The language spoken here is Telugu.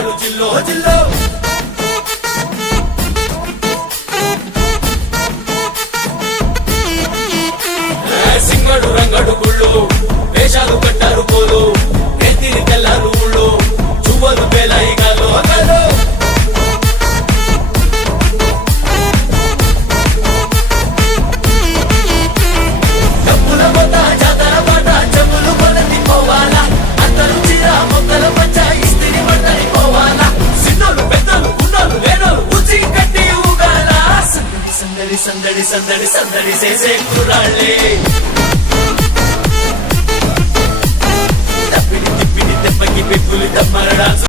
కుర్రాడు జిల్లో జిల్లో సింగడు రంగడు గుళ్ళు వేషాలు కట్టారు పోలు నెత్తిని తెల్లారు ఊళ్ళు చువ్వలు పేలాయి గాలో గాలో డబ్బుల మొత్త జాతర పాట చెవులు కొనది పోవాలా అందరూ చీర మొక్కల పంచ ఇస్తిరి పడతాయి పోవాలా సిన్నోలు పెద్దలు ఉన్నోలు లేనోలు ఉచి కట్టి ఊగాల సందడి సందడి సందడి సందడి సందడి చేసే కుర్రాళ్ళే